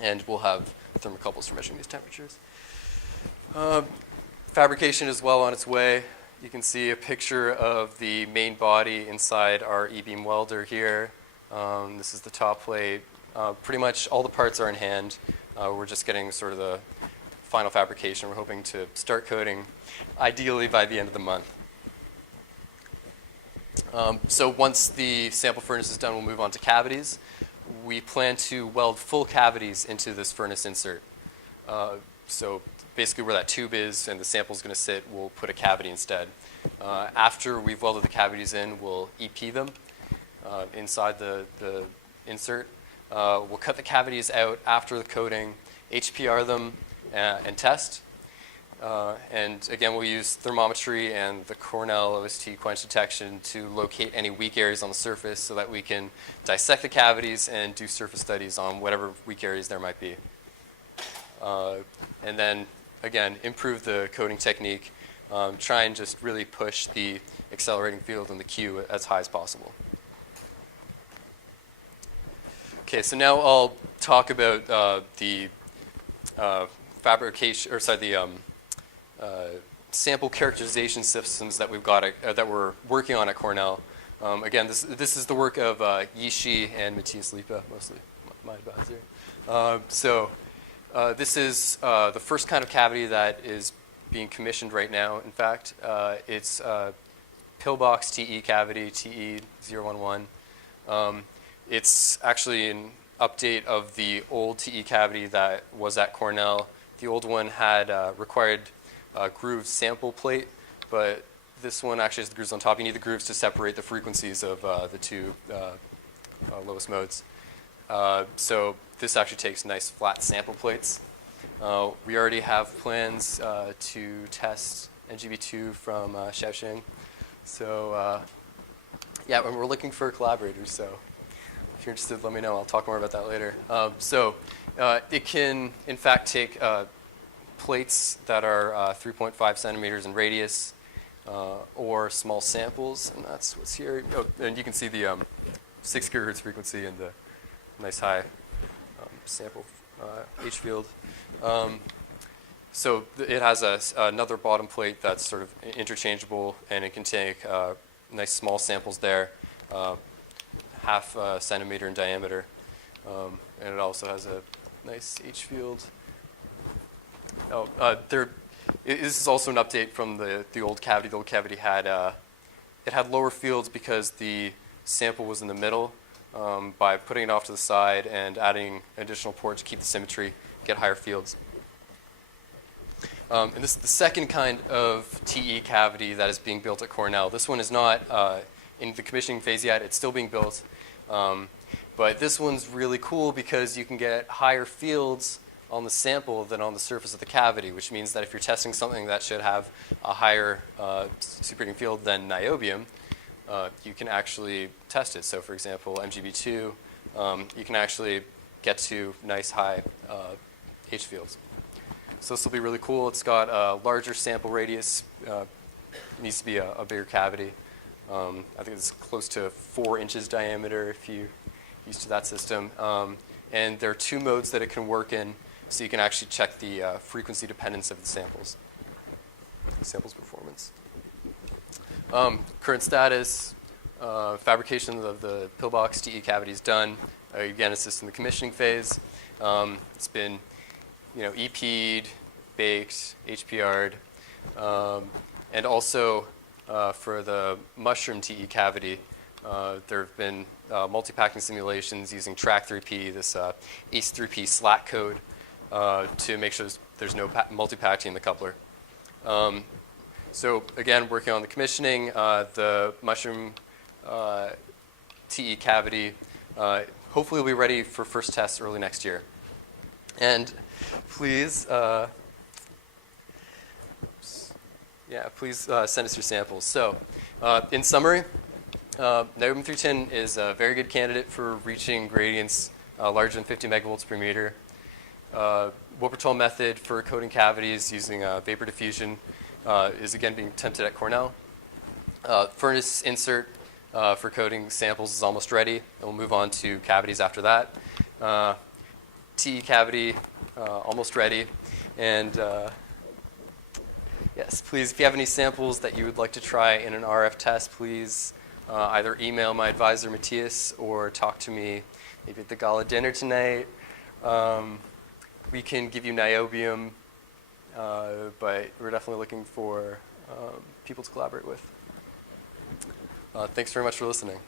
and we'll have thermocouples for measuring these temperatures. Fabrication is well on its way. You can see a picture of the main body inside our E-beam welder here. This is the top plate. Pretty much all the parts are in hand. We're just getting sort of the final fabrication. We're hoping to start coating ideally by the end of the month. So once the sample furnace is done, we'll move on to cavities. We plan to weld full cavities into this furnace insert. So basically where that tube is and the sample is going to sit, we'll put a cavity instead. After we've welded the cavities in, we'll EP them inside the insert. We'll cut the cavities out after the coating, HPR them, and test. And again, we'll use thermometry and the Cornell OST quench detection to locate any weak areas on the surface so that we can dissect the cavities and do surface studies on whatever weak areas there might be. And then, again, improve the coating technique. Try and just really push the accelerating field in the Q as high as possible. Okay, so now I'll talk about the fabrication, or sorry, the sample characterization systems that we've got that we're working on at Cornell. Again, this is the work of Yishi and Matthias Lipa, mostly my advisor. This is the first kind of cavity that is being commissioned right now. In fact, it's pillbox TE cavity, TE011. It's actually an update of the old TE cavity that was at Cornell. The old one had required grooved sample plate, but this one actually has the grooves on top. You need the grooves to separate the frequencies of the two lowest modes. So this actually takes nice flat sample plates. We already have plans to test NGB2 from Shaoxing. So yeah, and we're looking for collaborators. So if you're interested, let me know. I'll talk more about that later. It can, in fact, take plates that are 3.5 centimeters in radius or small samples, and that's what's here. Oh, and you can see the 6 gigahertz frequency and the nice high sample H field. So it has another bottom plate that's sort of interchangeable, and it can take nice small samples there, half a centimeter in diameter. And it also has a nice H field. This is also an update from the old cavity. The old cavity had it had lower fields because the sample was in the middle. By putting it off to the side and adding additional ports to keep the symmetry, get higher fields. And this is the second kind of TE cavity that is being built at Cornell. This one is not in the commissioning phase yet. It's still being built. But this one's really cool because you can get higher fields on the sample than on the surface of the cavity, which means that if you're testing something that should have a higher superheating field than niobium, you can actually test it. So for example, MGB2, you can actually get to nice high H fields. So this will be really cool. It's got a larger sample radius. It needs to be a bigger cavity. I think it's close to 4 inches diameter if you're used to that system. And there are 2 modes that it can work in, so you can actually check the frequency dependence of the samples performance. Current status, fabrication of the pillbox TE cavity is done. Again, it's just in the commissioning phase. It's been EP'd, baked, HPR'd, and also for the mushroom TE cavity, there have been multi-packing simulations using Track3P, this ACE3P slack code, to make sure there's no multi-packing in the coupler. So again, working on the commissioning, the mushroom TE cavity hopefully will be ready for first tests early next year. And please, send us your samples. So in summary, Niobium 310 is a very good candidate for reaching gradients larger than 50 megavolts per meter. Wuppertal method for coating cavities using vapor diffusion is again being attempted at Cornell. Furnace insert for coating samples is almost ready, and we'll move on to cavities after that. TE cavity, almost ready. And yes, please, if you have any samples that you would like to try in an RF test, please either email my advisor, Matthias, or talk to me maybe at the gala dinner tonight. We can give you niobium, but we're definitely looking for people to collaborate with. Thanks very much for listening.